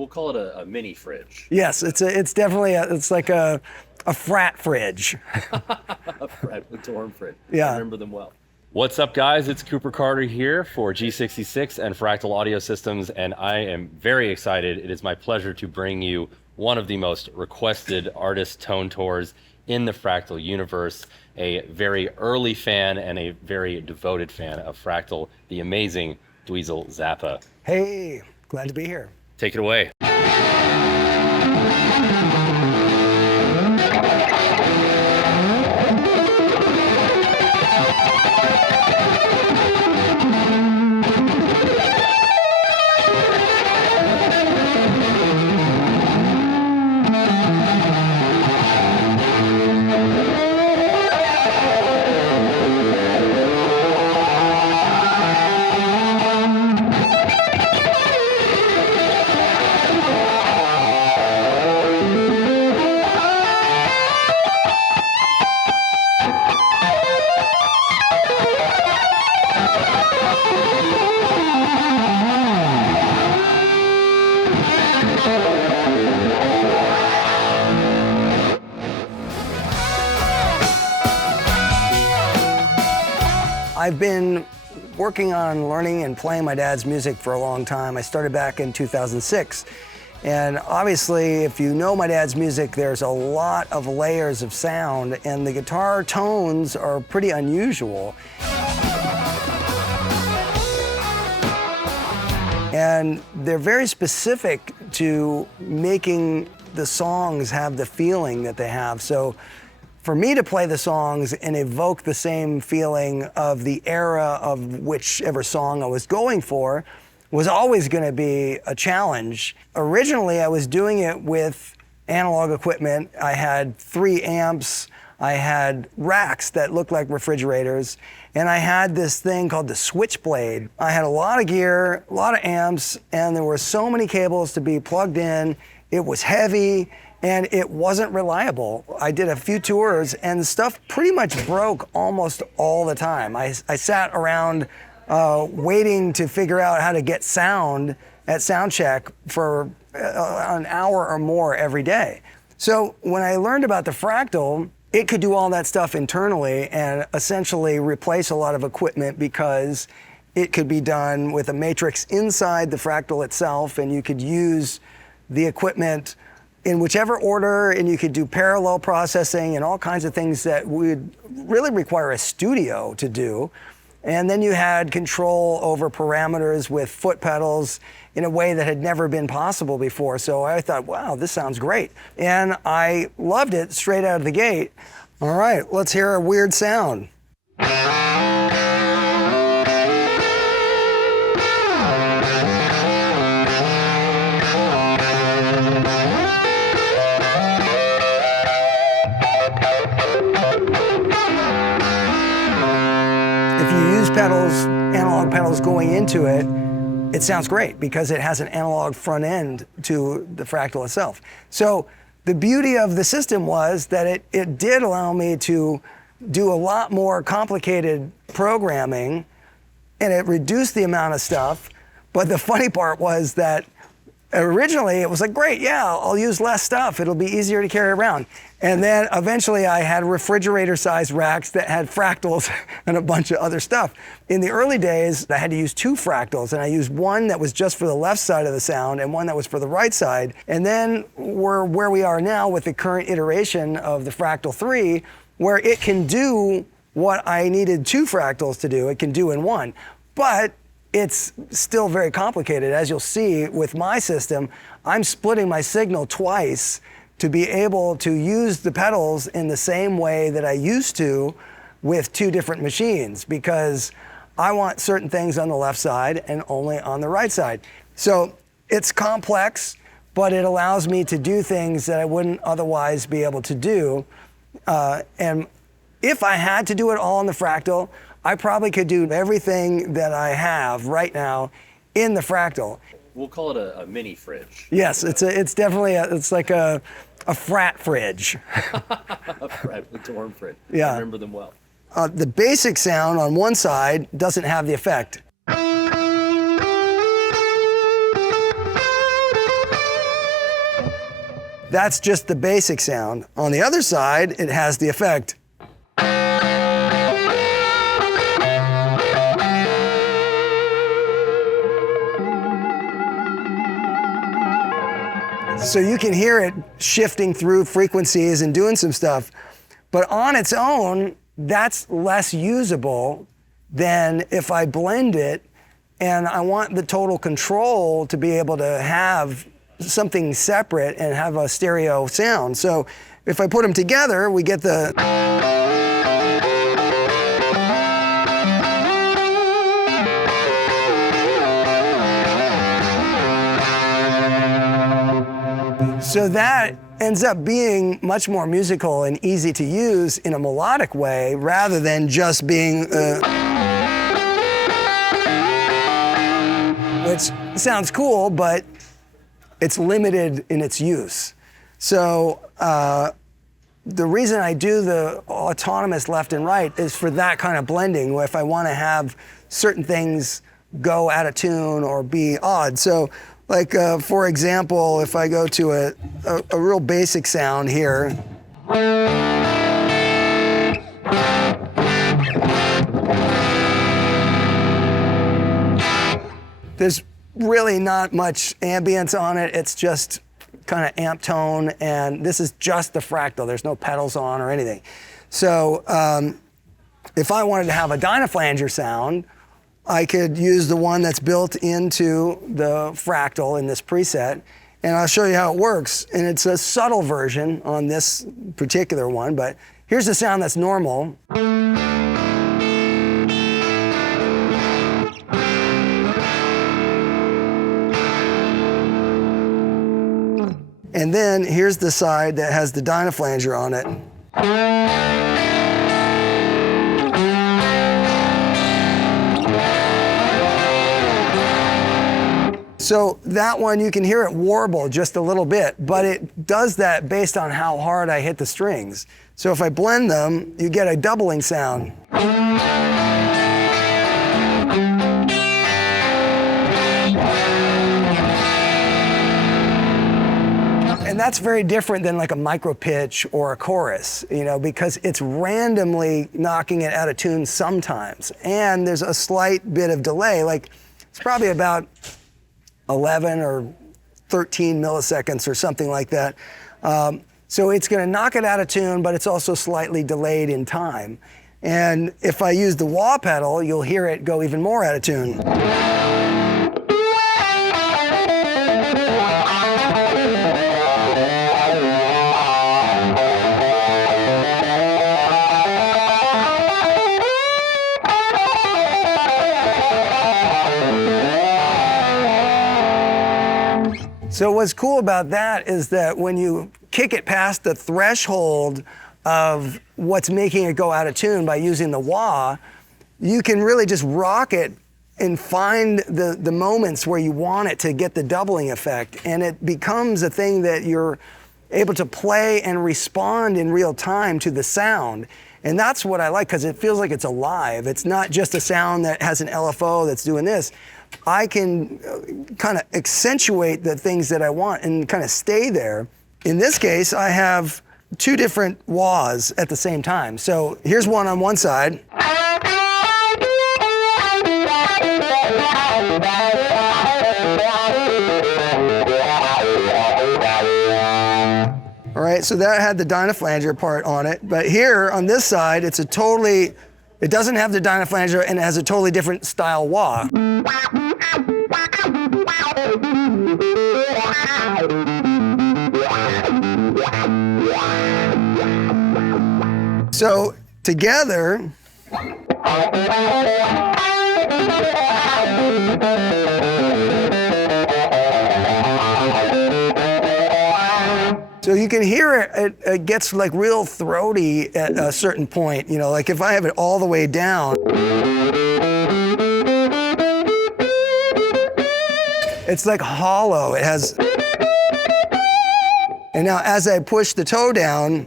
We'll call it a mini fridge. Yes, it's definitely it's like a frat fridge. A dorm fridge. Yeah. I remember them well. What's up, guys? It's Cooper Carter here for G66 and Fractal Audio Systems, and I am very excited. It is my pleasure to bring you one of the most requested artist tone tours in the Fractal universe, a very early fan and a very devoted fan of Fractal, the amazing Dweezil Zappa. Hey, glad to be here. Take it away. I've been working on learning and playing my dad's music for a long time. I started back in 2006. And obviously, if you know my dad's music, there's a lot of layers of sound, and the guitar tones are pretty unusual. And they're very specific to making the songs have the feeling that they have. So for me to play the songs and evoke the same feeling of the era of whichever song I was going for was always going to be a challenge. Originally, I was doing it with analog equipment. I had 3 amps, I had racks that looked like refrigerators, and I had this thing called the switchblade. I had a lot of gear, a lot of amps, and there were so many cables to be plugged in. It was heavy, and it wasn't reliable. I did a few tours, and the stuff pretty much broke almost all the time. I sat around waiting to figure out how to get sound at sound check for an hour or more every day. So when I learned about the Fractal, it could do all that stuff internally and essentially replace a lot of equipment because it could be done with a matrix inside the Fractal itself, and you could use the equipment in whichever order, and you could do parallel processing and all kinds of things that would really require a studio to do. And then you had control over parameters with foot pedals in a way that had never been possible before. So I thought, wow, this sounds great. And I loved it straight out of the gate. All right, let's hear a weird sound. Pedals, analog pedals going into it, it sounds great because it has an analog front end to the Fractal itself. So the beauty of the system was that it did allow me to do a lot more complicated programming, and it reduced the amount of stuff. But the funny part was that originally it was like, great, yeah, I'll use less stuff. It'll be easier to carry around. And then eventually I had refrigerator-sized racks that had fractals and a bunch of other stuff. In the early days, I had to use 2 fractals, and I used one that was just for the left side of the sound and one that was for the right side. And then we're where we are now with the current iteration of the Fractal 3, where it can do what I needed 2 fractals to do, it can do in one. But it's still very complicated. As you'll see with my system, I'm splitting my signal twice to be able to use the pedals in the same way that I used to with 2 different machines, because I want certain things on the left side and only on the right side. So it's complex, but it allows me to do things that I wouldn't otherwise be able to do. And if I had to do it all on the Fractal, I probably could do everything that I have right now in the Fractal. We'll call it a mini fridge. Yes, it's definitely it's like a frat fridge. A dorm fridge. Yeah. I remember them well. The basic sound on one side doesn't have the effect. That's just the basic sound. On the other side, it has the effect. So you can hear it shifting through frequencies and doing some stuff, but on its own, that's less usable than if I blend it and I want the total control to be able to have something separate and have a stereo sound. So if I put them together, we get the... So that ends up being much more musical and easy to use in a melodic way rather than just being, which sounds cool, but it's limited in its use. So the reason I do the autonomous left and right is for that kind of blending, where if I want to have certain things go out of tune or be odd. So like, for example, if I go to a real basic sound here. There's really not much ambience on it. It's just kind of amp tone, and this is just the Fractal. There's no pedals on or anything. So if I wanted to have a Dynaflanger sound, I could use the one that's built into the Fractal in this preset, and I'll show you how it works. And it's a subtle version on this particular one, but here's the sound that's normal. And then here's the side that has the Dynaflanger on it. So that one, you can hear it warble just a little bit, but it does that based on how hard I hit the strings. So if I blend them, you get a doubling sound. And that's very different than like a micro pitch or a chorus, you know, because it's randomly knocking it out of tune sometimes. And there's a slight bit of delay, like it's probably about 11 or 13 milliseconds or something like that. So it's going to knock it out of tune, but it's also slightly delayed in time. And if I use the wah pedal, you'll hear it go even more out of tune. So what's cool about that is that when you kick it past the threshold of what's making it go out of tune by using the wah, you can really just rock it and find the moments where you want it to get the doubling effect. And it becomes a thing that you're able to play and respond in real time to the sound. And that's what I like, because it feels like it's alive. It's not just a sound that has an LFO that's doing this. I can kind of accentuate the things that I want and kind of stay there. In this case, I have two different wahs at the same time. So here's one on one side. All right, so that had the Dynaflanger part on it. But here on this side, it doesn't have the Dynaflanger, and it has a totally different style wah. So together, so you can hear it gets like real throaty at a certain point, you know, like if I have it all the way down, it's like hollow. It has, and now as I push the toe down,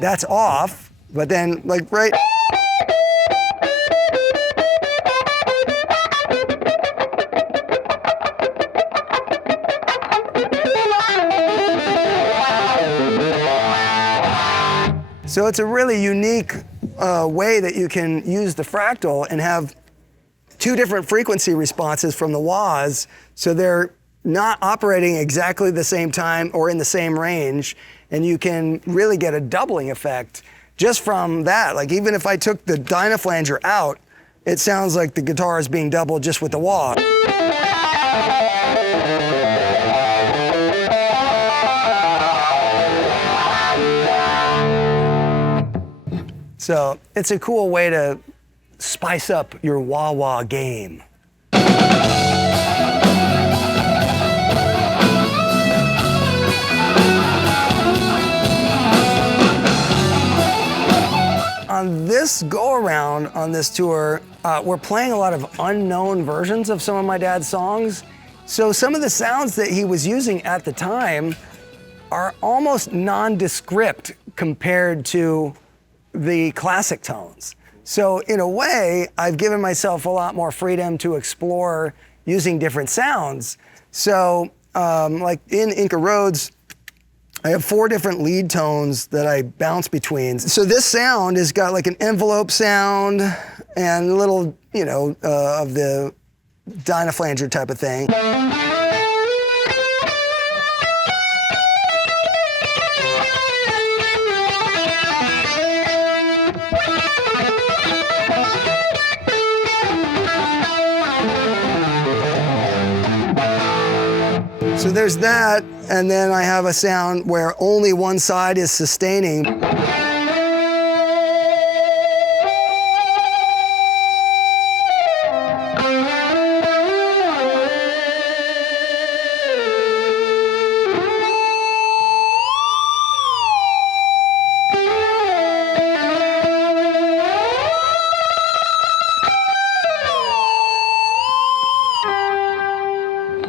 that's off, but then like right, So it's a really unique way that you can use the Fractal and have two different frequency responses from the wahs, so they're not operating exactly the same time or in the same range, and you can really get a doubling effect just from that. Like even if I took the dynaflanger out, it sounds like the guitar is being doubled just with the wah. So it's a cool way to spice up your wah-wah game. On this go-around on this tour, we're playing a lot of unknown versions of some of my dad's songs. So some of the sounds that he was using at the time are almost nondescript compared to the classic tones. So in a way, I've given myself a lot more freedom to explore using different sounds. So like in Inca Roads, I have 4 different lead tones that I bounce between. So this sound has got like an envelope sound and a little, you know, of the dynaflanger type of thing. So there's that, and then I have a sound where only one side is sustaining.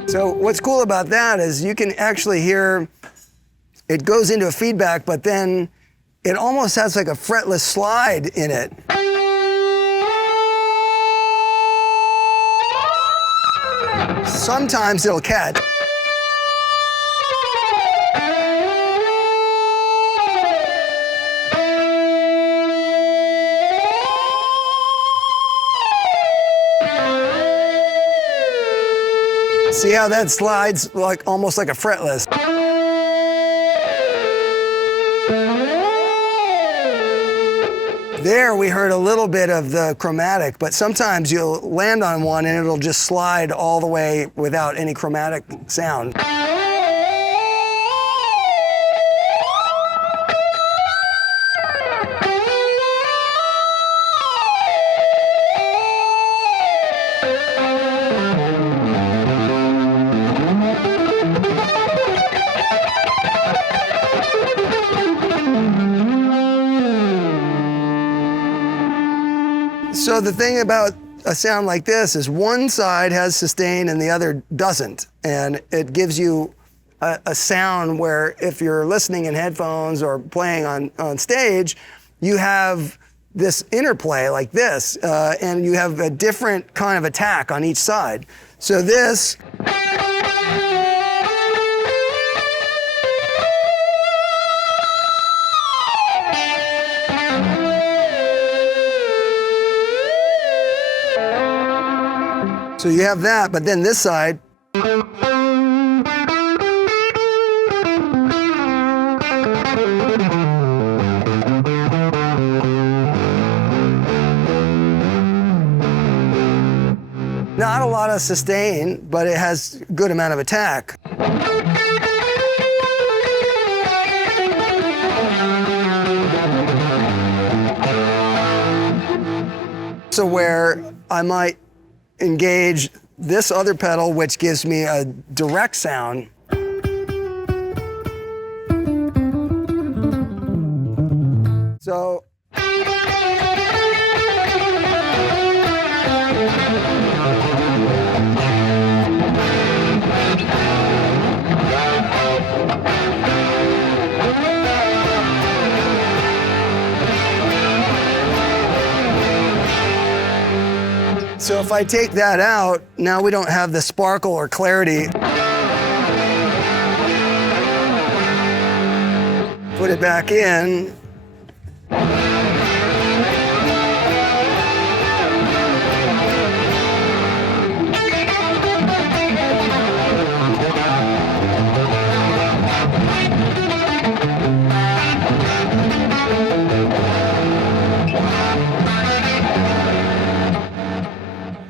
So what's cool about that is you can actually hear it goes into a feedback, but then it almost has like a fretless slide in it. Sometimes it'll catch. See how that slides like almost like a fretless. There we heard a little bit of the chromatic, but sometimes you'll land on one and it'll just slide all the way without any chromatic sound. So the thing about a sound like this is one side has sustain and the other doesn't. And it gives you a sound where if you're listening in headphones or playing on stage, you have this interplay like this, and you have a different kind of attack on each side. So this, so you have that, but then this side, not a lot of sustain, but it has a good amount of attack. So where I might engage this other pedal, which gives me a direct sound. So So if I take that out, now we don't have the sparkle or clarity. Put it back in,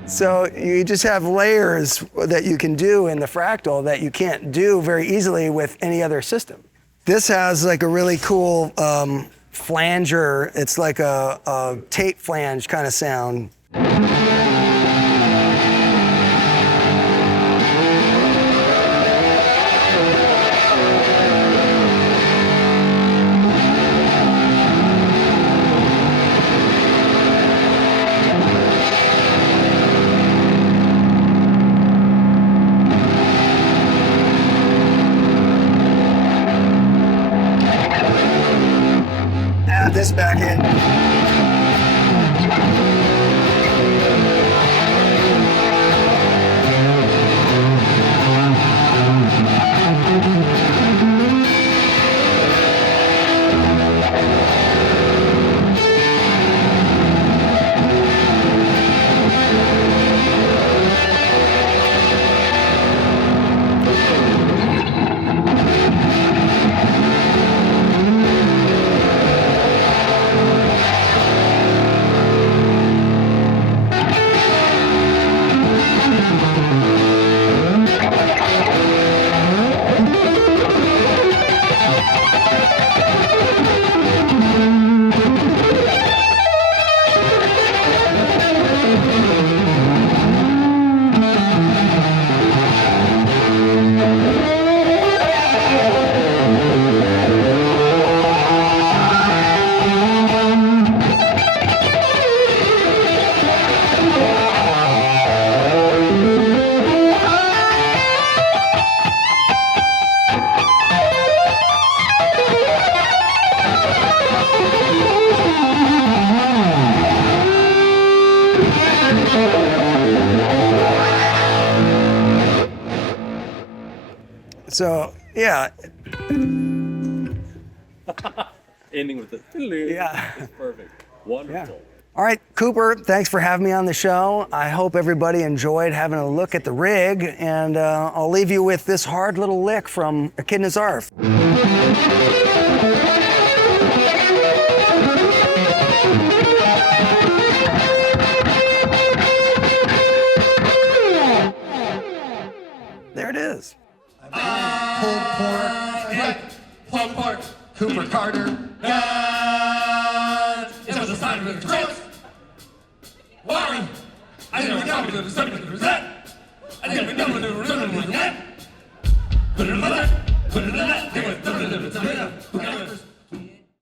So you just have layers that you can do in the Fractal that you can't do very easily with any other system. This has like a really cool flanger. It's like a tape flange kind of sound. Add this back in. So, yeah. Ending with the Yeah. It's perfect. Wonderful. Yeah. All right, Cooper, thanks for having me on the show. I hope everybody enjoyed having a look at the rig, and I'll leave you with this hard little lick from Echidna Zarf. There it is. Pulled pork, pulled pork, Cooper Carter. It was a sign of the growth. Worry. I didn't know what the 70%. I didn't know what the